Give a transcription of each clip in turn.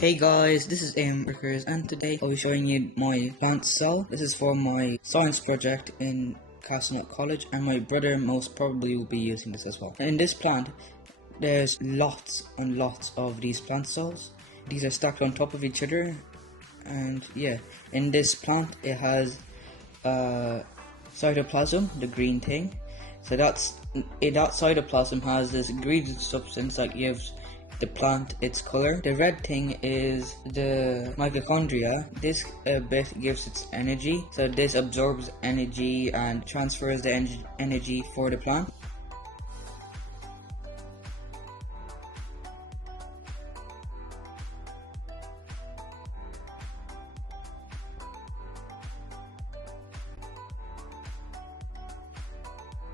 Hey guys, this is Workers, and today I'll be showing you my plant cell. This is for my science project in Castlenut College, and my brother most probably will be using this as well. In this plant, there's lots and lots of these plant cells. These are stacked on top of each other, and yeah, in this plant it has cytoplasm, the green thing. So that cytoplasm has this green substance that gives the plant its color. The red thing is the mitochondria. This bit gives its energy, so this absorbs energy and transfers the energy for the plant.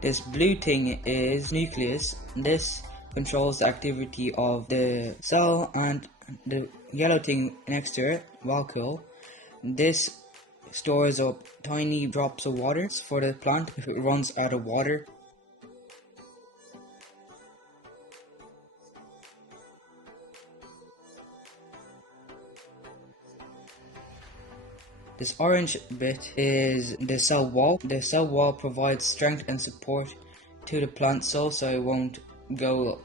This blue thing is nucleus. This controls the activity of the cell, and the yellow thing next to it, vacuole, this stores up tiny drops of water for the plant if it runs out of water. This orange bit is the cell wall. The cell wall provides strength and support to the plant cell so it won't go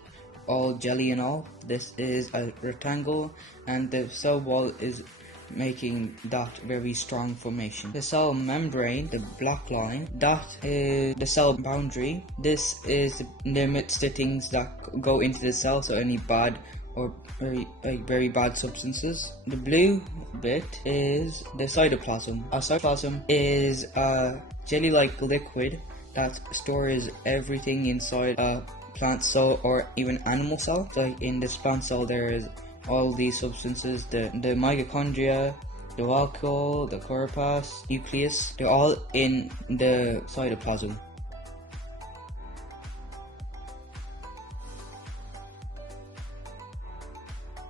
all jelly and all. This is a rectangle, and the cell wall is making that very strong formation. The cell membrane, the black line, that is the cell boundary. This is limits the things that go into the cell, so any bad or very bad substances. The blue bit is the cytoplasm. A cytoplasm is a jelly-like liquid that stores everything inside a plant cell or even animal cell. So in this plant cell there is all these substances, the mitochondria, the vacuole, the chloroplast, nucleus, they're all in the cytoplasm.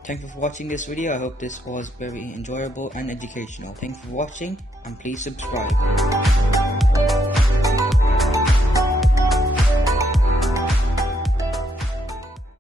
Thank you for watching this video. I hope this was very enjoyable and educational. Thanks for watching, and please subscribe.